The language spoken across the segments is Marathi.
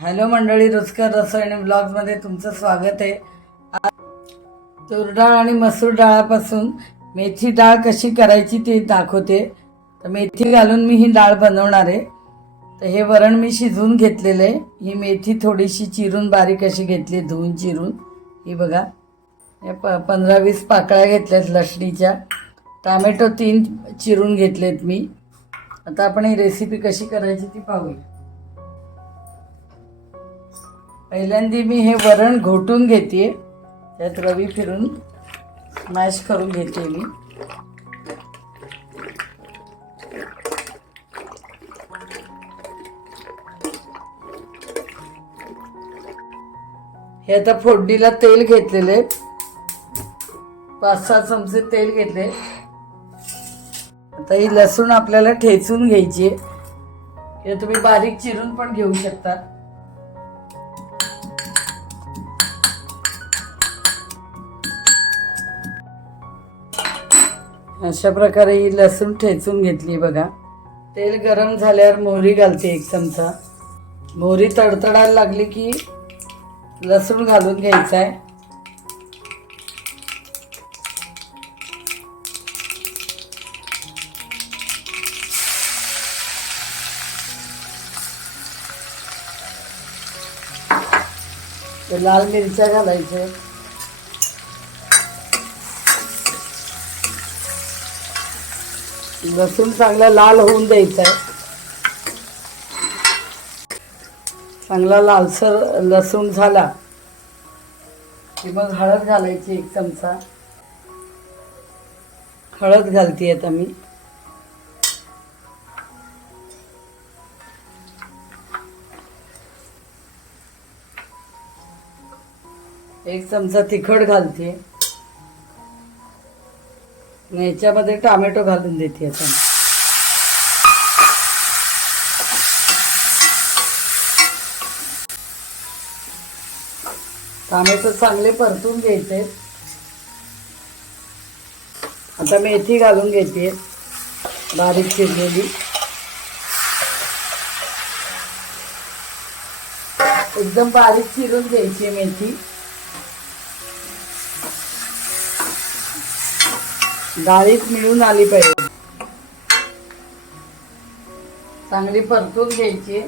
हॅलो मंडळी, रुचकर रसोई आणि ब्लॉग्समध्ये तुमचं स्वागत आहे। तूर डाळ आणि मसूर डाळापासून मेथी डाळ कशी करायची ते दाखवते। तर मेथी घालून मी ही डाळ बनवणार आहे। तर हे वरण मी शिजवून घेतलेले आहे। ही मेथी थोडीशी चिरून बारीक अशी घेतली, धुवून चिरून। ही बघा, हे 15-20 पाकळ्या घेतल्यात लसणीच्या। टोमॅटो 3 चिरून घेतलेत मी। आता आपण ही रेसिपी कशी करायची ती पाहूया। पहिल्यांदा मी हे वरण घोटून घेते, त्यात रवी फिरून मॅश करून घेते मी। हे आता फोडणीला तेल घेतलेले, 5-6 चमचे तेल घेतले। आता ही लसूण आपल्याला ठेचून घ्यायची आहे, हे तुम्ही बारीक चिरून पण घेऊ शकता। अशा प्रकारे ही लसूण ठेचून घेतली बघा। तेल गरम झाल्यावर मोहरी घालते 1 चमचा। मोहरी तडतडायला लागली की लसूण घालून घ्यायचा आहे। लाल मिरच्या घालायच्या। लसूण चांगला लाल होऊन द्यायचा आहे। चांगला लालसर लसूण झाला की मग हळद घालायची 1 चमचा। हळद घालते आता मी। एक चमचा तिखट घालते। याच्यामध्ये टोमॅटो घालून देते आता। टोमॅटो चांगले परतून घ्यायचे। आता मेथी घालून घेते बारीक चिरलेली। एकदम बारीक चिरून घ्यायची मेथी। डाळीत मिळून आली पाहिजे। चांगली परतून घ्यायची।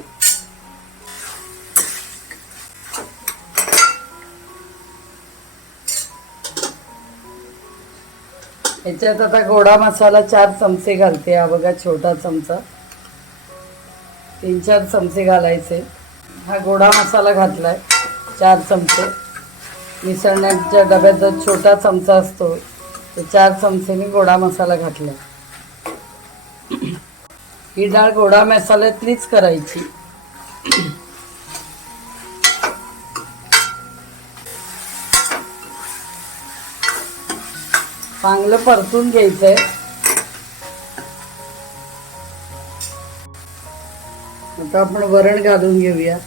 याच्यात आता गोडा मसाला 4 चमचे घालते। हा बघा, छोटा चमचा, 3-4 चमचे घालायचे। हा गोडा मसाला घातलाय 4 चमचे। मिसळण्याच्या डब्यात जो छोटा चमचा असतो तो 4 चमचे मी गोडा मसाला घातला। ही डाळ गोडा मसाल्यातलीच करायची। चांगलं परतून घ्यायचंय। आता आपण वरण घालून घेऊया।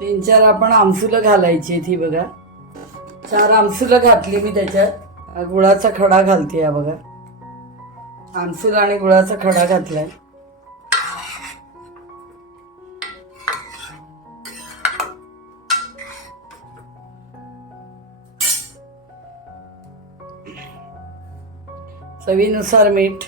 तीन 4 आपण आमसुलं घालायची ती बघा। 4 आमसुलं घातली मी। त्याच्यात गुळाचा खडा घालते। हा बघा, आमसूल आणि गुळाचा खडा घातलाय। चवीनुसार मीठ।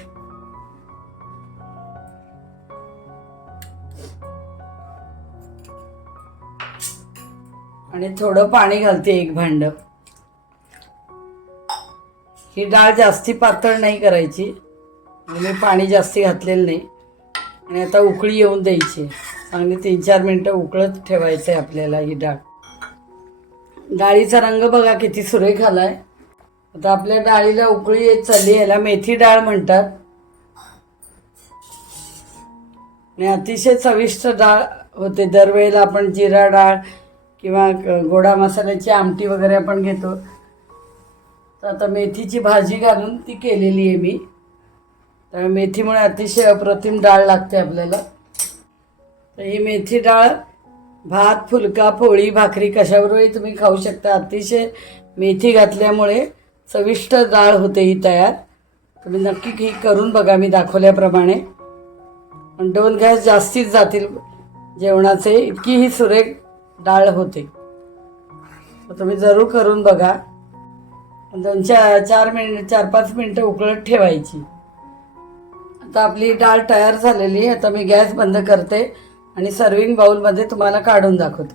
आणि थोडं पाणी घालते, 1 भांड। ही डाळ जास्ती पातळ नाही करायची, मी पाणी जास्ती घातलेलं नाही। आणि आता उकळी येऊन द्यायची चांगली। 3-4 मिनिटं उकळत ठेवायचं आहे आपल्याला ही डाळ। डाळीचा रंग बघा किती सुरेख आलाय। आता आपल्या डाळीला उकळी येत चालली। याला मेथी डाळ म्हणतात आणि अतिशय चविष्ट डाळ होते। दरवेळेला आपण जिरा डाळ किंवा गोडा मसाल्याची आमटी वगैरे आपण घेतो, तर आता मेथीची भाजी घालून ती केलेली आहे मी। तर मेथीमुळे अतिशय अप्रतिम डाळ लागते आपल्याला। तर ही मेथी डाळ भात, फुलका, पोळी, भाकरी कशाबरोबरही तुम्ही खाऊ शकता। अतिशय मेथी घातल्यामुळे चविष्ट डाळ होते ही तयार. तुम्ही नक्की ही करून बघा मी दाखवल्याप्रमाणे. पण 2 गॅस जास्तीच जातील जेवणाचे, इतकी ही सुरेख डाळ होते. तर तुम्ही जरूर करून बघा. 4-5 मिनटं उकळत ठेवायची. आता आपली डाळ तयार झालेली आहे. आता मी गॅस बंद करते आणि सर्विंग बाउलमध्ये तुम्हाला काढून दाखवते.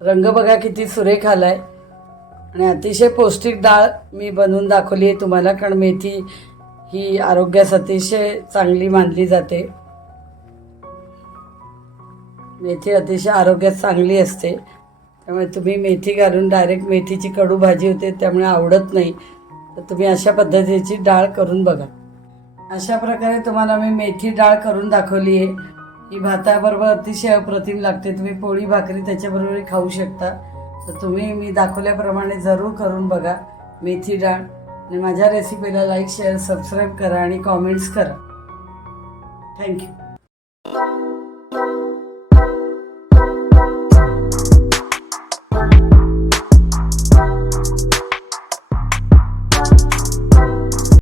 रंग बघा किती सुरेख आलाय आणि अतिशय पौष्टिक डाळ मी बनवून दाखवली आहे तुम्हाला. कारण मेथी ही आरोग्यास अतिशय चांगली मानली जाते. मेथी अतिशय आरोग्यात चांगली असते. त्यामुळे तुम्ही मेथी घालून डायरेक्ट मेथीची कडू भाजी होते त्यामुळे आवडत नाही. तर तुम्ही अशा पद्धतीची डाळ करून बघा. अशा प्रकारे तुम्हाला मी मेथी डाळ करून दाखवली आहे. ही भाताबरोबर अतिशय अप्रतिम लागते. तुम्ही पोळी भाकरी त्याच्याबरोबर खाऊ शकता. तर तुम्ही मी दाखवल्याप्रमाणे जरूर करून बघा मेथी डाळ. आणि माझ्या रेसिपीला लाईक शेअर सबस्क्राईब करा आणि कॉमेंट्स करा. थँक्यू.